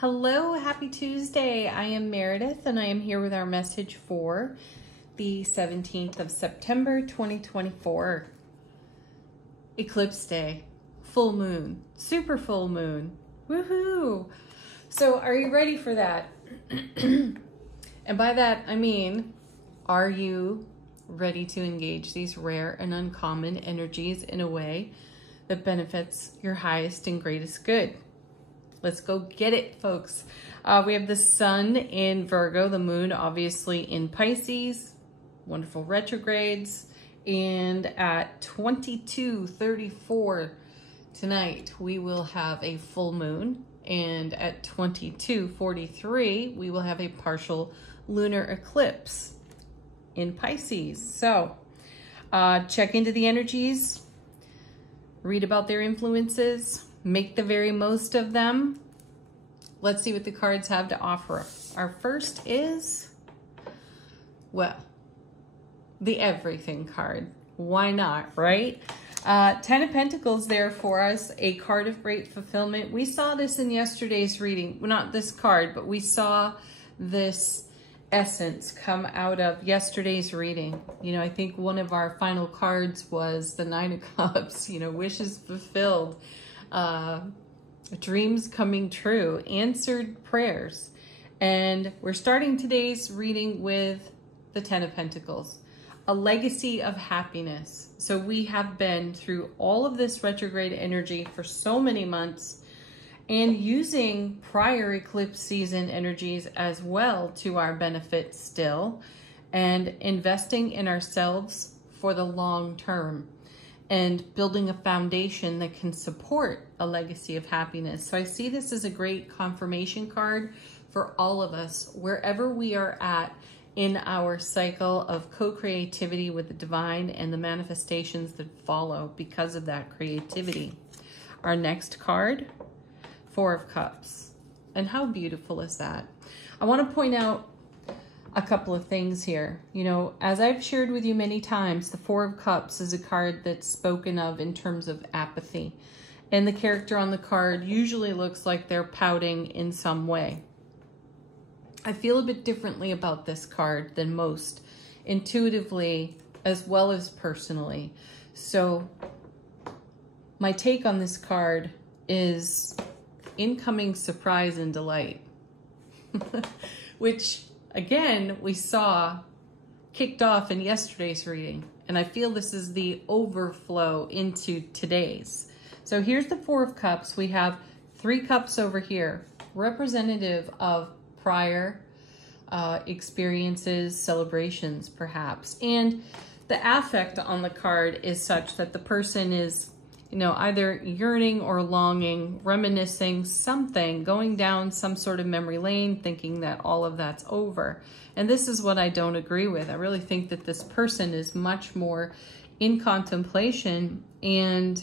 Hello, happy Tuesday. I am Meredith and I am here with our message for the 17th of September 2024. Eclipse day, full moon, super full moon. Woohoo! So are you ready for that? And by that I mean, are you ready to engage these rare and uncommon energies in a way that benefits your highest and greatest good? Let's go get it, folks. We have the sun in Virgo, the moon obviously in Pisces, wonderful retrogrades, and at 22:34 tonight we will have a full moon, and at 22:43 we will have a partial lunar eclipse in Pisces. So check into the energies, read about their influences, make the very most of them. Let's see what the cards have to offer. Our first is, well, the everything card. Why not, right? 10 of Pentacles there for us, a card of great fulfillment. We saw this in yesterday's reading. Well, not this card, but we saw this essence come out of yesterday's reading. You know, I think one of our final cards was the Nine of Cups, you know, wishes fulfilled. Dreams coming true, answered prayers. And we're starting today's reading with the 10 of Pentacles, a legacy of happiness. So we have been through all of this retrograde energy for so many months and using prior eclipse season energies as well to our benefit still, and investing in ourselves for the long term and building a foundation that can support a legacy of happiness. So I see this as a great confirmation card for all of us, wherever we are at in our cycle of co-creativity with the divine and the manifestations that follow because of that creativity. Our next card, Four of Cups. And how beautiful is that? I want to point out a couple of things here. You know, as I've shared with you many times, the Four of Cups is a card that's spoken of in terms of apathy. And the character on the card usually looks like they're pouting in some way. I feel a bit differently about this card than most, intuitively as well as personally. So my take on this card is incoming surprise and delight, which again, we saw kicked off in yesterday's reading, and I feel this is the overflow into today's. So here's the Four of Cups. We have three cups over here, representative of prior experiences, celebrations perhaps. And the affect on the card is such that the person is, you know, either yearning or longing, reminiscing something, going down some sort of memory lane, thinking that all of that's over. And this is what I don't agree with. I really think that this person is much more in contemplation and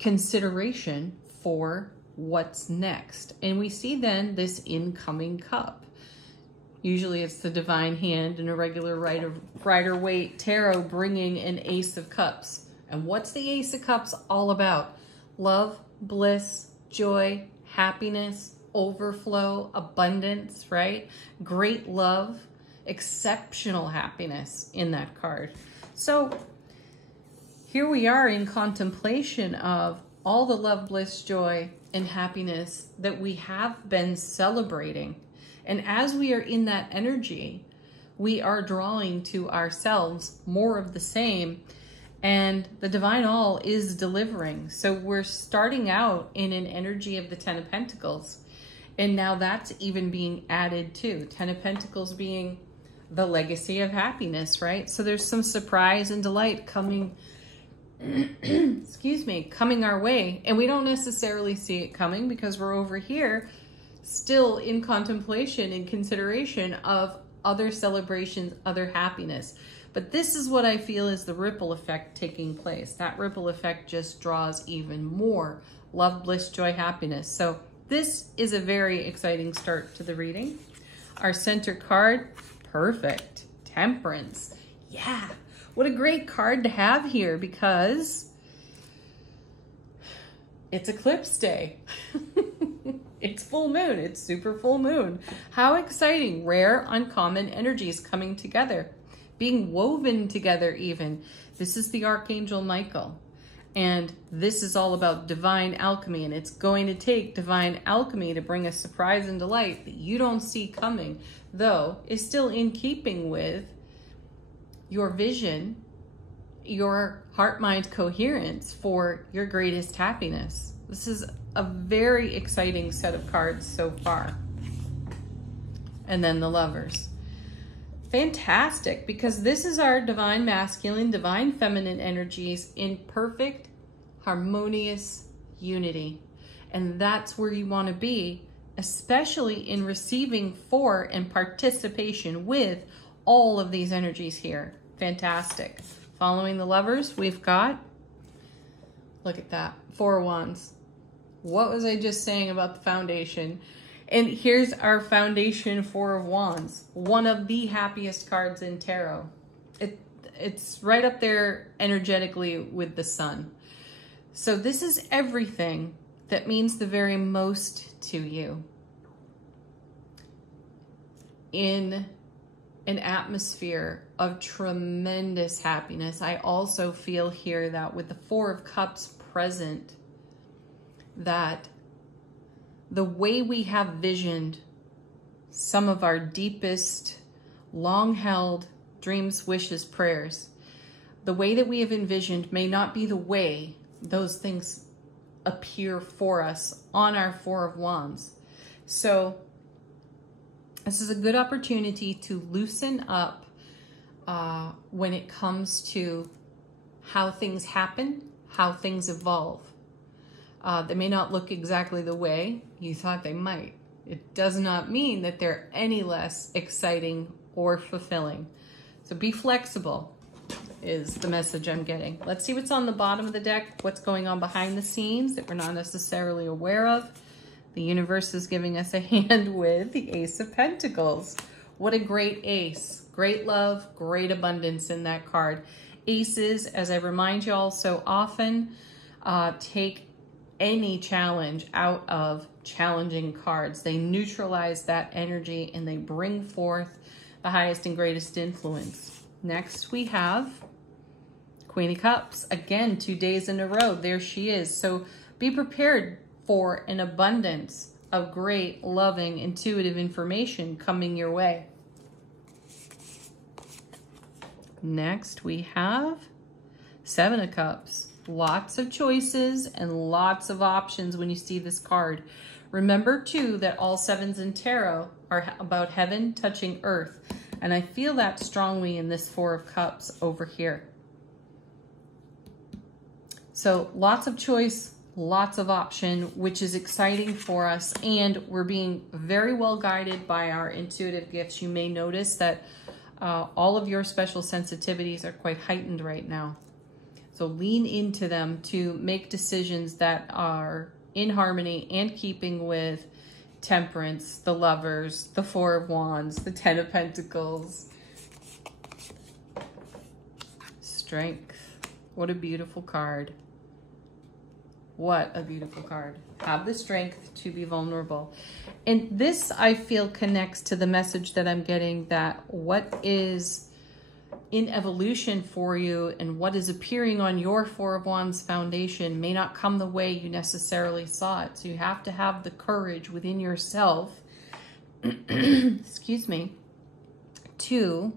consideration for what's next. And we see then this incoming cup. Usually it's the divine hand in a regular Rider-Waite tarot bringing an Ace of Cups. And what's the Ace of Cups all about? Love, bliss, joy, happiness, overflow, abundance, right? Great love, exceptional happiness in that card. So here we are in contemplation of all the love, bliss, joy, and happiness that we have been celebrating. And as we are in that energy, we are drawing to ourselves more of the same. And the divine all is delivering. So we're starting out in an energy of the 10 of Pentacles. And now that's even being added to 10 of Pentacles being the legacy of happiness, right? So there's some surprise and delight coming, excuse me, coming our way. And we don't necessarily see it coming because we're over here still in contemplation and consideration of other celebrations, other happiness. But this is what I feel is the ripple effect taking place. That ripple effect just draws even more love, bliss, joy, happiness. So this is a very exciting start to the reading. Our center card, perfect. Temperance. Yeah, what a great card to have here because it's Eclipse Day. full moon. It's super full moon. How exciting. Rare, uncommon energies coming together, being woven together even. This is the Archangel Michael. And this is all about divine alchemy, and it's going to take divine alchemy to bring a surprise and delight that you don't see coming, though is still in keeping with your vision, your heart-mind coherence for your greatest happiness. This is a very exciting set of cards so far. And then the Lovers. Fantastic, because this is our divine masculine, divine feminine energies in perfect, harmonious unity. And that's where you want to be, especially in receiving for and participation with all of these energies here. Fantastic. Following the Lovers, we've got, look at that, Four of Wands. What was I just saying about the foundation? And here's our foundation, Four of Wands, one of the happiest cards in tarot. It's right up there energetically with the sun. So this is everything that means the very most to you in an atmosphere of tremendous happiness. I also feel here that with the Four of Cups present, that the way we have visioned some of our deepest, long-held dreams, wishes, prayers, the way that we have envisioned may not be the way those things appear for us on our Four of Wands. So this is a good opportunity to loosen up when it comes to how things happen, how things evolve. They may not look exactly the way you thought they might. It does not mean that they're any less exciting or fulfilling. So be flexible is the message I'm getting. Let's see what's on the bottom of the deck, what's going on behind the scenes that we're not necessarily aware of. The universe is giving us a hand with the Ace of Pentacles. What a great ace. Great love, great abundance in that card. Aces, as I remind you all so often, take any challenge out of challenging cards. They neutralize that energy and they bring forth the highest and greatest influence. Next we have Queen of Cups. Again, 2 days in a row. There she is. So be prepared for an abundance of great, loving, intuitive information coming your way. Next we have Seven of Cups. Lots of choices and lots of options when you see this card. Remember too that all sevens in tarot are about heaven touching earth. And I feel that strongly in this Four of Cups over here. So lots of choice, lots of option, which is exciting for us. And we're being very well guided by our intuitive gifts. You may notice that all of your special sensitivities are quite heightened right now. So lean into them to make decisions that are in harmony and keeping with Temperance, the Lovers, the Four of Wands, the Ten of Pentacles. Strength. What a beautiful card. What a beautiful card. Have the strength to be vulnerable. And this, I feel, connects to the message that I'm getting, that what is in evolution for you and what is appearing on your Four of Wands foundation may not come the way you necessarily saw it. So you have to have the courage within yourself, excuse me, to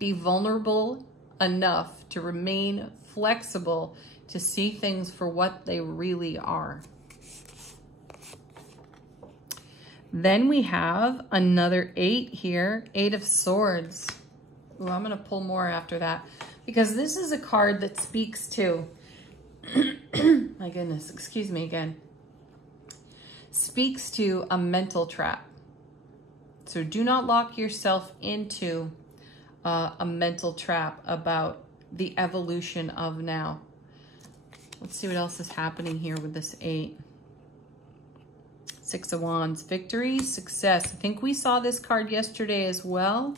be vulnerable enough to remain flexible, to see things for what they really are. Then we have another 8 here, 8 of Swords. Ooh, I'm going to pull more after that because this is a card that speaks to, my goodness, excuse me again, speaks to a mental trap. So do not lock yourself into a mental trap about the evolution of now. Let's see what else is happening here with this 8. 6 of Wands, victory, success. I think we saw this card yesterday as well.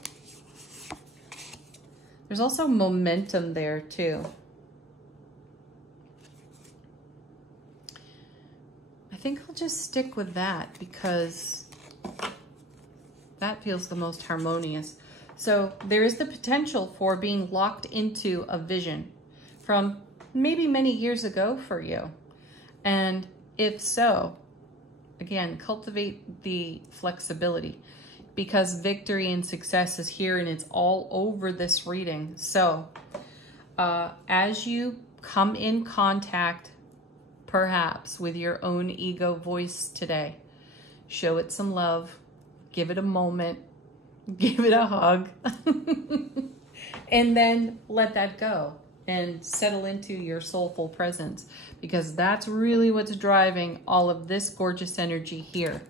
There's also momentum there too. I think I'll I'll just stick with that because that feels the most harmonious. So there is the potential for being locked into a vision from maybe many years ago for you. And if so, again, cultivate the flexibility because victory and success is here and it's all over this reading. So as you come in contact perhaps with your own ego voice today, show it some love, give it a moment, give it a hug, and then let that go and settle into your soulful presence because that's really what's driving all of this gorgeous energy here.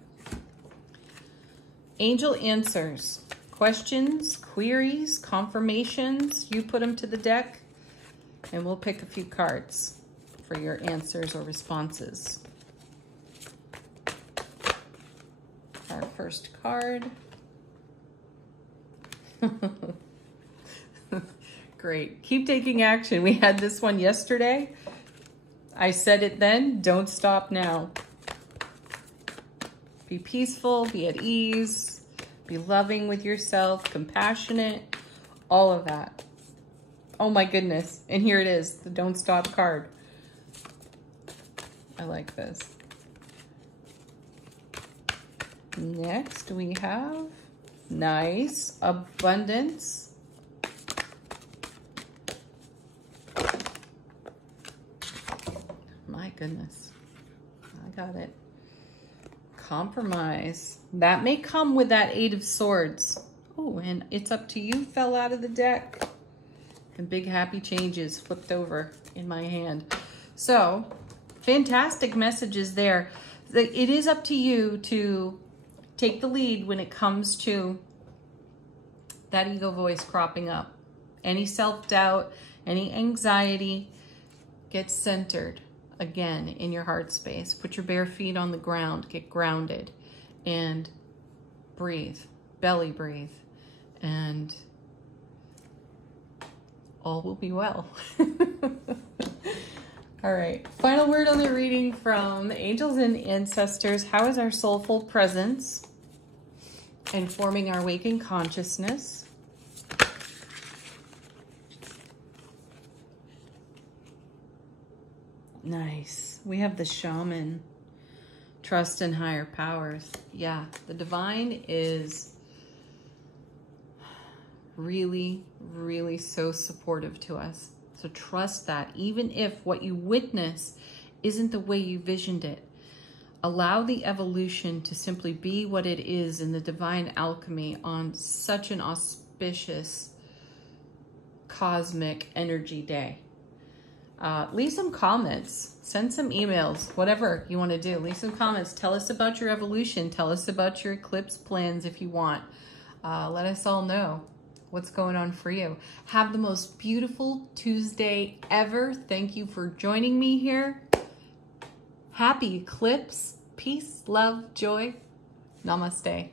Angel answers, questions, queries, confirmations, you put them to the deck and we'll pick a few cards for your answers or responses. Our first card. Great. Keep taking action. We had this one yesterday. I said it then. Don't stop now. Be peaceful. Be at ease. Be loving with yourself. Compassionate. All of that. Oh my goodness. And here it is. The don't stop card. I like this. Next we have nice abundance. My goodness. I got it. Compromise. That may come with that 8 of Swords. Oh, and it's up to you fell out of the deck. And big happy changes flipped over in my hand. So, fantastic messages there. It is up to you to take the lead when it comes to that ego voice cropping up. Any self-doubt, any anxiety, get centered again in your heart space. Put your bare feet on the ground, get grounded, and breathe, belly breathe, and all will be well. All right, final word on the reading from angels and ancestors. How is our soulful presence informing our waking consciousness? Nice. We have the shaman. Trust in higher powers. Yeah, the divine is really, really so supportive to us. So trust that, even if what you witness isn't the way you visioned it. Allow the evolution to simply be what it is in the divine alchemy on such an auspicious cosmic energy day. Leave some comments, send some emails, whatever you want to do. Leave some comments. Tell us about your evolution. Tell us about your eclipse plans if you want. Let us all know what's going on for you. Have the most beautiful Tuesday ever. Thank you for joining me here. Happy eclipse. Peace, love, joy. Namaste.